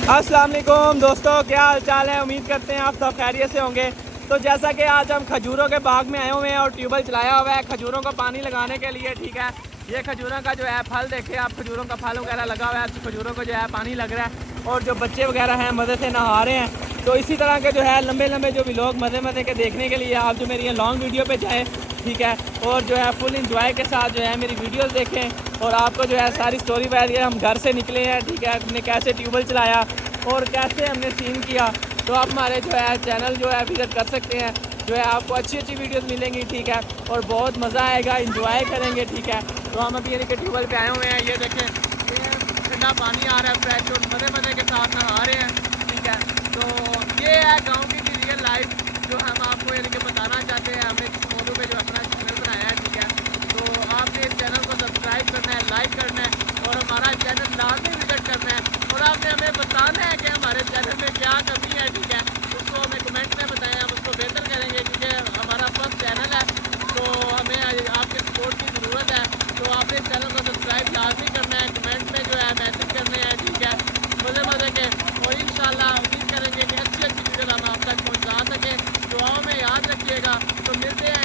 अस्सलाम वालेकुम दोस्तों, क्या हाल चाल है। उम्मीद करते हैं आप सब खैरियत से होंगे। तो जैसा कि आज हम खजूरों के बाग में आए हुए हैं और ट्यूबवेल चलाया हुआ है खजूरों को पानी लगाने के लिए। ठीक है, ये खजूरों का जो है फल देखिए आप, खजूरों का फल वगैरह लगा हुआ है, तो खजूरों को जो है पानी लग रहा है और जो बच्चे वगैरह हैं मज़े से नहा रहे हैं। तो इसी तरह के जो है लंबे लंबे जो भी लोग मज़े मज़े के देखने के लिए आप जो मेरी ये लॉन्ग वीडियो पे जाएँ, ठीक है, और जो है फुल इंजॉय के साथ जो है मेरी वीडियोस देखें और आपको जो है सारी स्टोरी बताइए हम घर से निकले हैं, ठीक है, हमने कैसे ट्यूबवेल चलाया और कैसे हमने सीन किया। तो आप हमारे जो है चैनल जो है विज़िट कर सकते हैं, जो है आपको अच्छी अच्छी वीडियोस मिलेंगी, ठीक है, और बहुत मज़ा आएगा, इंजॉय करेंगे, ठीक है। तो हम अभी यानी कि ट्यूबवेल पे आए हुए हैं, ये देखें ये ठंडा पानी आ रहा है फ्रेश और मज़े मज़े के साथ नहा रहे हैं, ठीक है। तो ये है गाँव की रियल लाइफ जो हम आपको यानी कि बताना चाहते हैं। हमने इस मौजू पे जो अपना चैनल बनाया है, ठीक है। तो आपने इस चैनल को सब्सक्राइब करना है, लाइक करना है और हमारा चैनल लाजमी विजिट करना है और आपने हमें बताना है कि हमारे चैनल में क्या कमी है, ठीक है। उसको हमें कमेंट में बताएं, हम उसको बेहतर करेंगे क्योंकि हमारा फर्स्ट चैनल है, तो हमें आपके सपोर्ट की ज़रूरत है। तो आपने इस चैनल को सब्सक्राइब लाजमी करना है, कमेंट में जो है मैसेज करने हैं, ठीक है, मज़े मज़े के। और इंशाल्लाह उम्मीद करेंगे कि अच्छी अच्छी वीडियो हम आप तक पहुँचा सकें। दुआओं में याद रखिएगा। तो मिलते हैं